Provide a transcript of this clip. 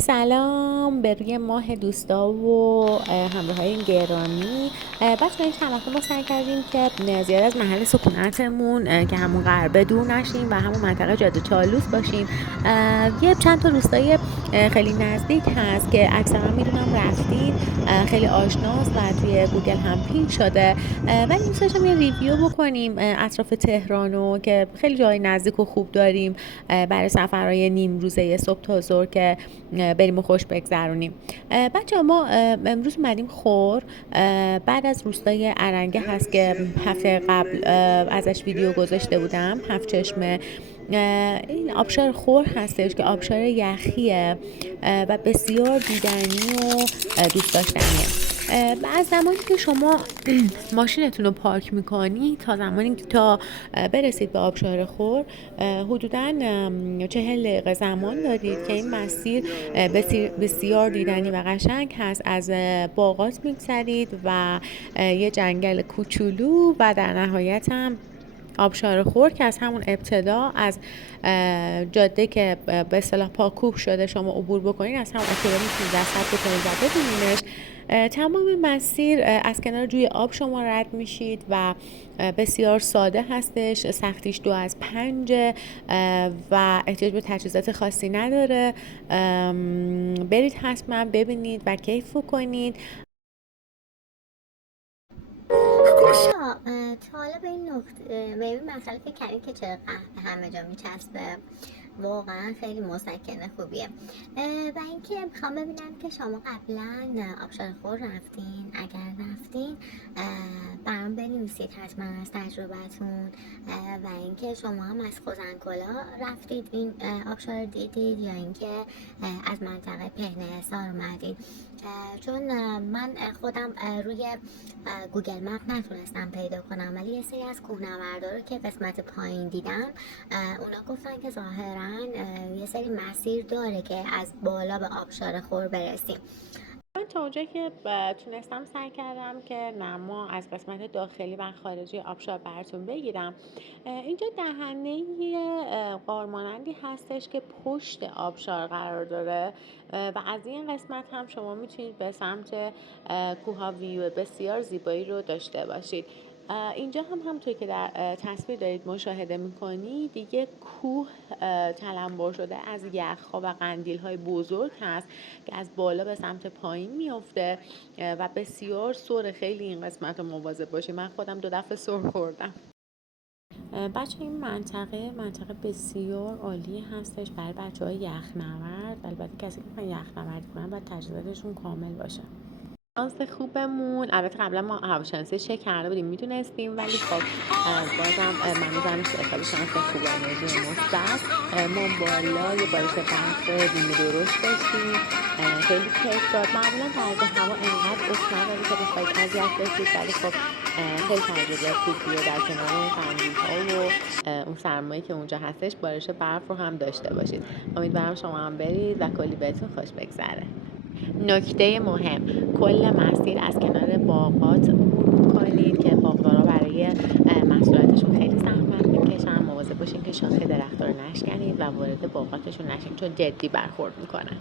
سلام به روی ماه دوستا و همراهای گرامی. بچه این چند وقته ما سعی کردیم که زیاد از محل سکونتمون که همون غربه دور نشیم و همون منطقه جاده چالوس باشیم. یه چند تا روستای خیلی نزدیک هست که اکثرا میدونم رفتین، خیلی آشناست و توی گوگل هم پین شده. ولی دوست داشتم یه ریویو بکنیم اطراف تهرانو که خیلی جای نزدیک و خوب داریم برای سفرهای نیم روزه صبح تا ظهر که بریم و خوش بگذرونیم. بچه ما امروز اومدیم خور. بعد از روستای ارنگه هست که هفته قبل ازش ویدیو گذاشته بودم، هفت چشمه. این آبشار خور هستش که آبشار یخیه و بسیار دیدنی و دوست داشتنیه. از زمانی که شما ماشینتون رو پارک میکنی تا زمانی که تا برسید به آبشار خور حدوداً 40 دقیقه زمان دارید که این مسیر بسیار دیدنی و قشنگ هست. از باغات میگذرید و یه جنگل کوچولو و در نهایت هم آبشار خور که از همون ابتدا از جاده که به اصطلاح پاکوب شده شما عبور بکنید، از همون ابتدا میتونید دست بکنید و ببینیدش. تمام مسیر از کنار جوی آب شما رد میشید و بسیار ساده هستش. سختیش 2 از 5 و احتیاج به تجهیزات خاصی نداره. برید حتما ببینید و کیف کنید. بچه‌ها تا حالا به این نکته به این مسئله فکر کردین که چرا قهوه همه جا میچسبه؟ واقعا خیلی مسکن خوبیه. و اینکه میخوام ببینم که شما قبلا آبشار خور رفتین. اگر رفتین برام بنویسید حتما از تجربتون. و اینکه شما هم از خوزنکلا رفتید این آبشار دیدید یا اینکه از منطقه پهنه حصار اومدید. چون من خودم روی گوگل مپ نتونستم پیدا کنم، ولی یه سری از کوهنوردا رو که قسمت پایین دیدم اونا گفتن که ظاهرا یه سری مسیر داره که از بالا به آبشار خور برسیم. من تا اونجایی که تونستم سعی کردم که نما از قسمت داخلی و خارجی آبشار براتون بگیرم. اینجا دهنه قارمانندی هستش که پشت آبشار قرار داره و از این قسمت هم شما میتونید به سمت کوها ویو بسیار زیبایی رو داشته باشید. اینجا هم همونطور که در تصویر دارید مشاهده میکنید دیگه کوه تلمبار شده از یخها و قندیل‌های بزرگ هست که از بالا به سمت پایین میفته و بسیار سر. خیلی این قسمت رو مواظب باشید. من خودم 2 دفعه سر خوردم. بچه این منطقه بسیار عالی هستش برای بچه های یخنورد. البته کسی که میخوان یخنوردی کنن باید تجهیزاتشون کامل باشه. شانس خوبمون، البته قبلا ما هواشناسی چک کرده بودیم میدونستیم، ولی خب بازم من میزنم که حساب شانس خوب انرژی مثبت. ما بالا یه بارش برف نیمه درشت داشتیم، خیلی کیف داد. معمولا درجه هوا انقدر افت نداره که بخواید اذیت بشید، ولی خب خیلی تجربه خوبیه در کنار قندیل‌ها و اون سرمایی که اونجا هستش بارش برف رو هم داشته باشید. امیدوارم شما هم برید و کلی بهتون خوش بگذره. نکته مهم، کل مسیر از کنار باغات عبور می‌کنید که باغدارا برای محصولاتشون خیلی زحمت میکشن. مواظب باشین که شاخه درخت‌ها رو نشکنید و وارد باغاتشون نشین چون جدی برخورد میکنن.